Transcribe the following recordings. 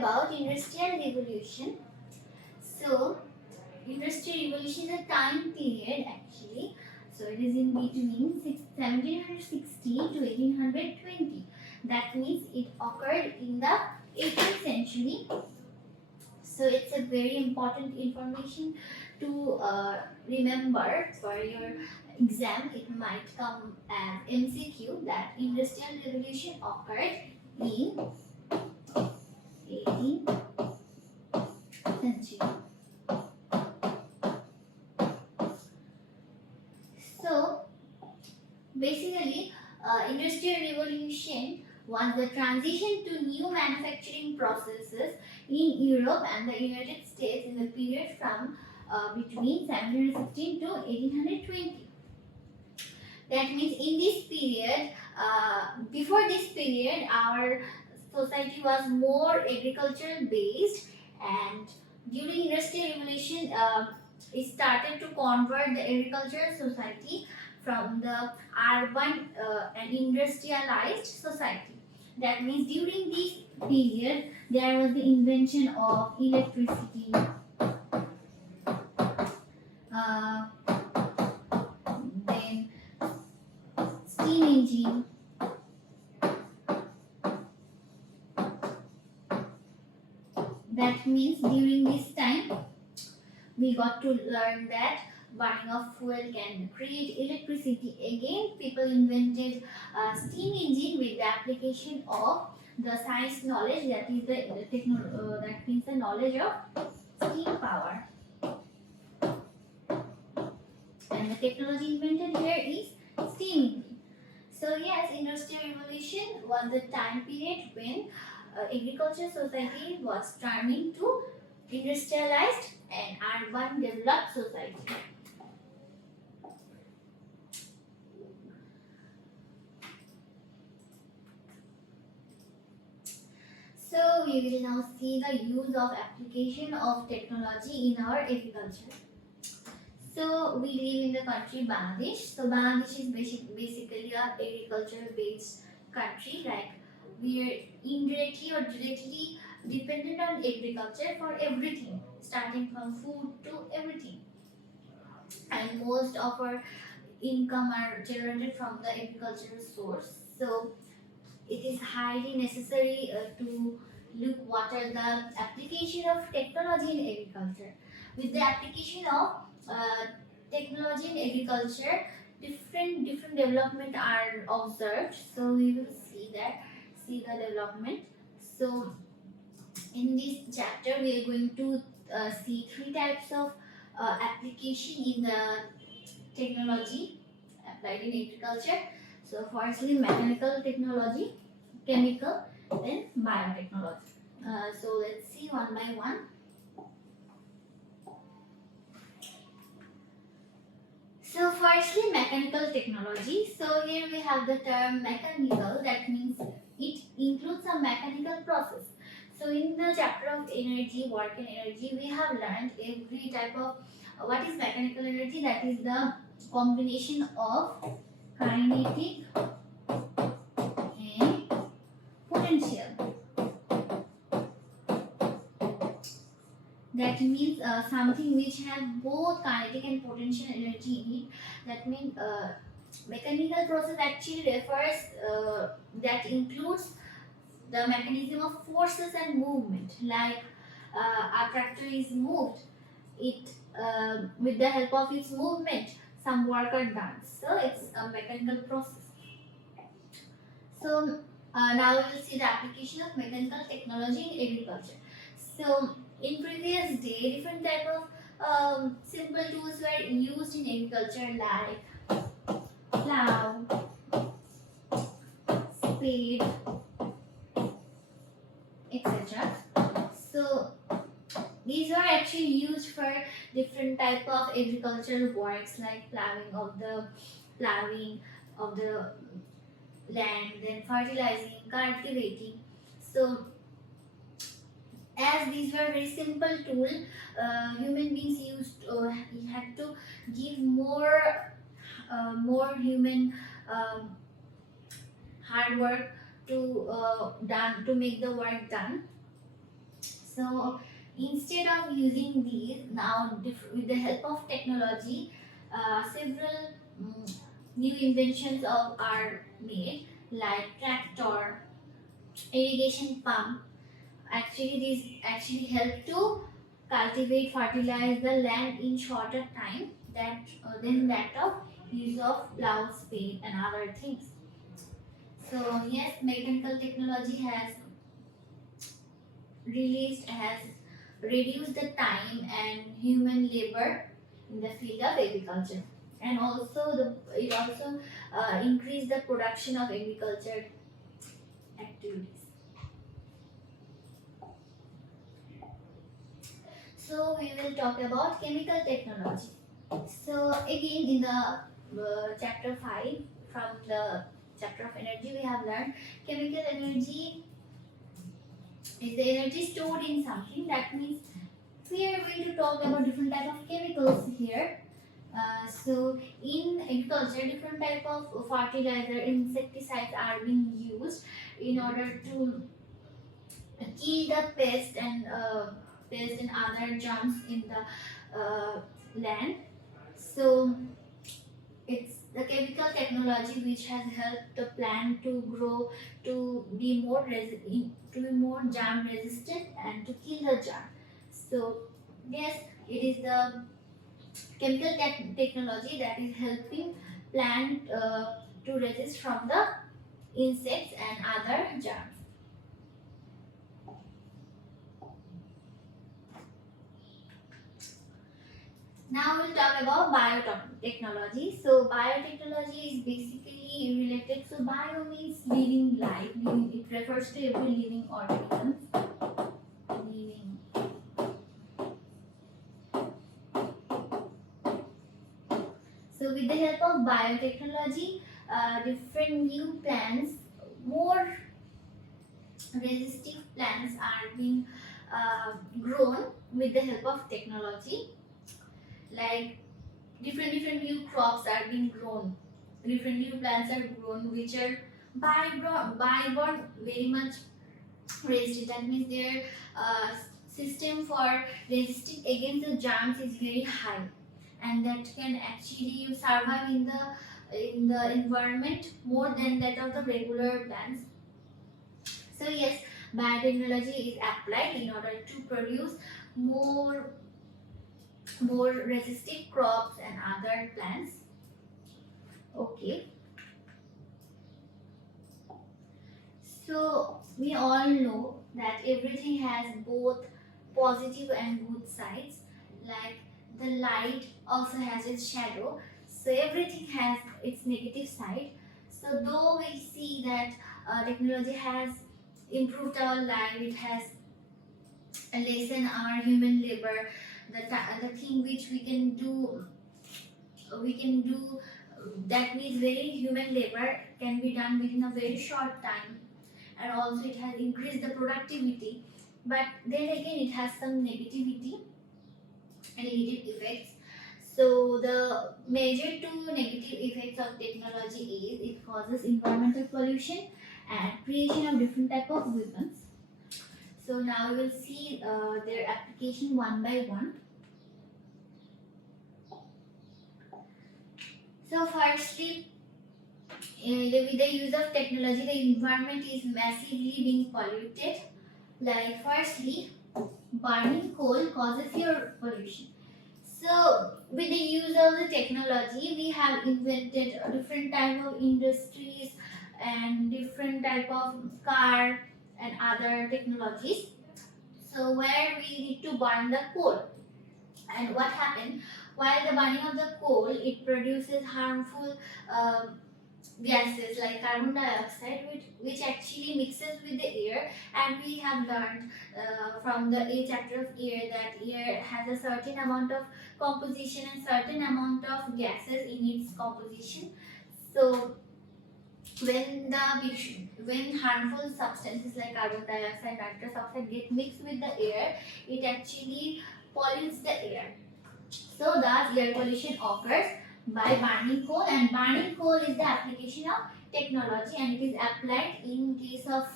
about Industrial Revolution. So, Industrial Revolution is a time period actually. So, it is in between 1760 to 1820. That means it occurred in the 18th century. So, it's a very important information to remember for your exam. It might come as MCQ that Industrial Revolution occurred in 18th century. So basically, Industrial Revolution was the transition to new manufacturing processes in Europe and the United States in the period from between 1716 to 1820. That means in this period, before this period, our society was more agricultural based, and during Industrial Revolution, it started to convert the agricultural society from the urban and industrialized society. That means during this period, there was the invention of electricity, then steam engine, that means during this time we got to learn that burning of fuel can create electricity. Again, people invented steam engine with the application of the science knowledge, that is that means the knowledge of steam power. And the technology invented here is steam engine. So yes, Industrial Revolution was the time period when agricultural society was turning to industrialized and urban developed society. So we will now see the use of application of technology in our agriculture. So we live in the country Bangladesh. So Bangladesh is basically a agriculture based country. Like we are indirectly or directly dependent on agriculture for everything, starting from food to everything. And most of our income are generated from the agricultural source. So it is highly necessary to look what are the application of technology in agriculture. With the application of technology in agriculture, different development are observed. So we will see the development. So in this chapter we are going to see three types of application in the technology applied in agriculture. So firstly, mechanical technology, chemical, then biotechnology. So let's see one by one. So firstly, mechanical technology. So here we have the term mechanical, that means it includes a mechanical process. So in the chapter of energy, work and energy, we have learned every type of what is mechanical energy. That is the combination of kinetic and potential. That means something which has both kinetic and potential energy in it. That means mechanical process actually refers that includes the mechanism of forces and movement. Like a tractor is moved, it with the help of its movement, some work are done. So it's a mechanical process. So now we will see the application of mechanical technology in agriculture. So in previous day, different type of simple tools were used in agriculture, like plow, spade, etc. So these were actually used for different type of agricultural works, like plowing of the land, then fertilizing, cultivating. So as these were very simple tool, human beings had to give more human hard work to make the work done. So instead of using these, now with the help of technology, several new inventions are made, like tractor, irrigation pump. Actually, these actually help to cultivate, fertilize the land in shorter time than that of use of plow, spade, and other things. So yes, mechanical technology has reduced the time and human labor in the field of agriculture, and also it also increased the production of agriculture activities. So we will talk about chemical technology. So again, in the chapter 5, from the chapter of energy, we have learned chemical energy is the energy stored in something. That means we are going to talk about different type of chemicals here. So in agriculture, different type of fertilizer, insecticides are being used in order to kill the pest and other germs in the land. So it's the chemical technology which has helped the plant to grow, to be to be more germ resistant and to kill the germ. So yes, it is the chemical technology that is helping plant to resist from the insects and other germs. Now we'll talk about biotechnology. So biotechnology is basically related. So bio means living life. It refers to every living organism. Living. So with the help of biotechnology, different new plants, more resistive plants are being grown with the help of technology. Like different new crops are being grown, different new plants are grown which are by very much resistant. That means their system for resisting against the germs is very high, and that can actually survive in the environment more than that of the regular plants. So yes, biotechnology is applied in order to produce more resistant crops and other plants. Okay. So we all know that everything has both positive and good sides. Like the light also has its shadow. So everything has its negative side. So though we see that technology has improved our life, it has lessened our human labor. The thing which we can do that needs very human labor can be done within a very short time, and also it has increased the productivity, but then again it has some negativity and negative effects. So the major two negative effects of technology is it causes environmental pollution and creation of different type of weapons. So now we will see their application one by one. So firstly, with the use of technology, the environment is massively being polluted. Like firstly, burning coal causes air pollution. So with the use of the technology, we have invented a different type of industries and different type of car and other technologies. So where we need to burn the coal, and what happened while the burning of the coal, it produces harmful gases like carbon dioxide, which actually mixes with the air. And we have learned from the A chapter of air that air has a certain amount of composition and certain amount of gases in its composition. So when harmful substances like carbon dioxide, nitrous oxide get mixed with the air, it actually pollutes the air. So thus air pollution occurs by burning coal, and burning coal is the application of technology, and it is applied in case of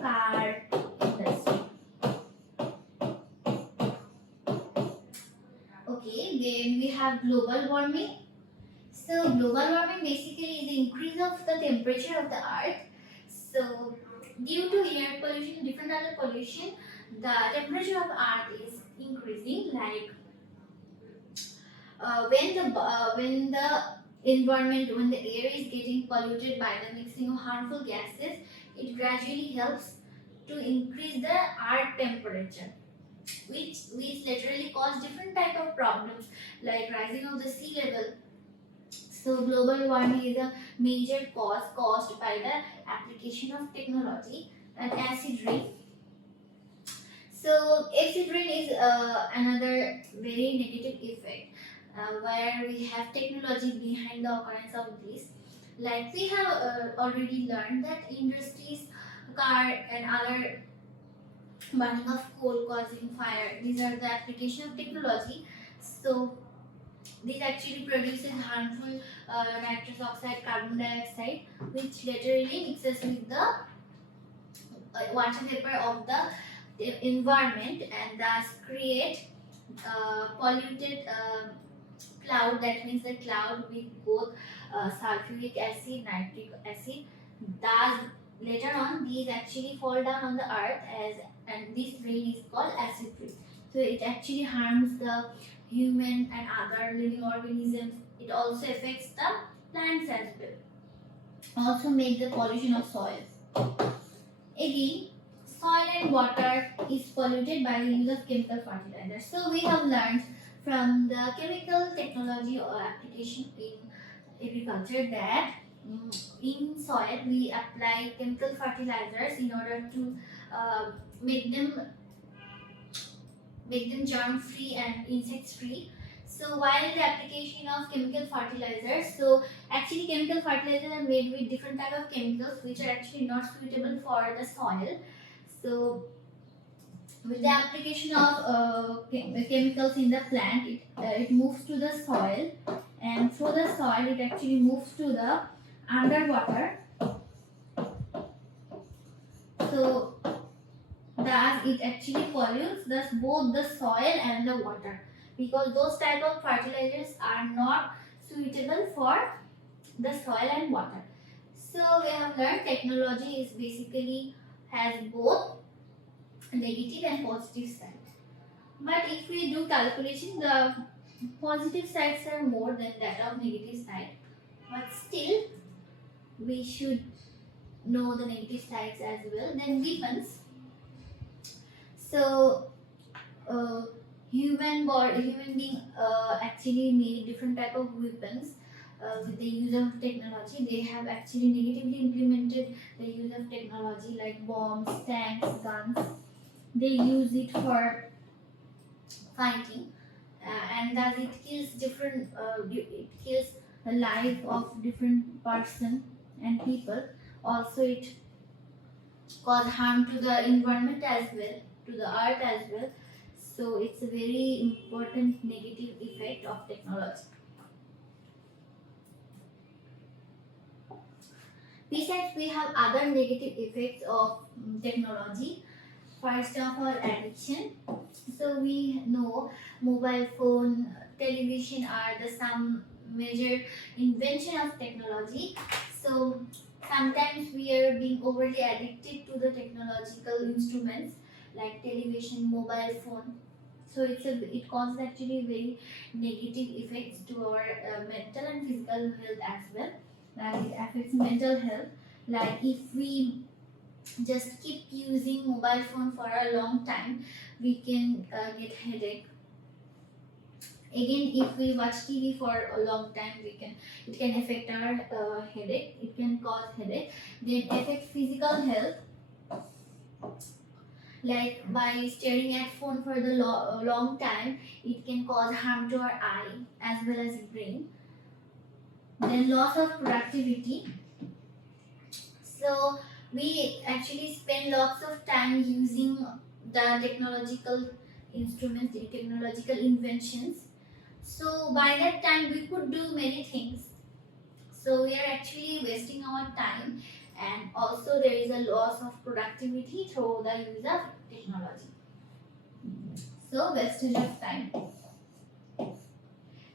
car industry. then we have global warming. So global warming basically is the increase of the temperature of the earth. So due to air pollution, different other pollution, the temperature of earth is increasing. Like when the environment, when the air is getting polluted by the mixing of harmful gases, it gradually helps to increase the earth temperature, which literally cause different type of problems like rising of the sea level. So global warming is a major cause caused by the application of technology and acid rain. So acid rain is another very negative effect where we have technology behind the occurrence of this. Like we have already learned that industries, car and other burning of coal causing fire. These are the application of technology. So this actually produces harmful nitrous oxide, carbon dioxide, which literally mixes with the water vapor of the environment and thus create polluted cloud. That means the cloud with both sulfuric acid, nitric acid. Thus later on these actually fall down on the earth as, and this rain is called acid rain. So it actually harms the human and other living organisms. It also affects the plants as well. Also make the pollution of soil. Again, soil and water is polluted by the use of chemical fertilizers. So we have learned from the chemical technology or application in agriculture that in soil we apply chemical fertilizers in order to uh, make them germ free and insects free. So while the application of chemical fertilizers, so actually chemical fertilizers are made with different type of chemicals which are actually not suitable for the soil. So with the application of chemicals in the plant, it moves to the soil, and through the soil it actually moves to the underwater. So thus it actually pollutes thus both the soil and the water, because those type of fertilizers are not suitable for the soil and water. So we have learned technology is basically has both negative and positive sides. But if we do calculation, the positive sides are more than that of negative side. But still, we should know the negative sides as well. Then weapons. So human being actually made different type of weapons with the use of technology. They have actually negatively implemented the use of technology like bombs, tanks, guns. They use it for fighting, and thus it kills different. It kills the life of different person and people. Also, it cause harm to the environment as well, to the earth as well. So it's a very important negative effect of technology. Besides, we have other negative effects of technology. First of all, addiction. So we know mobile phone, television are the some major invention of technology. So sometimes we are being overly addicted to the technological instruments like television, mobile phone. So it causes actually very negative effects to our mental and physical health as well. Like it affects mental health. Like if we just keep using mobile phone for a long time, we can get headache. Again, if we watch TV for a long time, it can affect our headache. It can cause headache. Then affect physical health, like by staring at phone for the long time, it can cause harm to our eye as well as brain. Then loss of productivity. So we actually spend lots of time using the technological instruments, the technological inventions. So by that time we could do many things. So we are actually wasting our time, and also there is a loss of productivity through the use of technology. So wastage of time.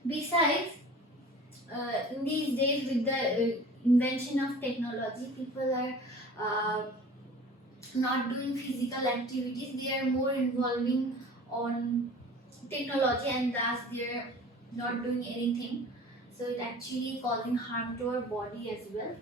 Besides, in these days with the invention of technology, people are not doing physical activities. They are more involving on technology, and thus they're not doing anything. So it actually causing harm to our body as well.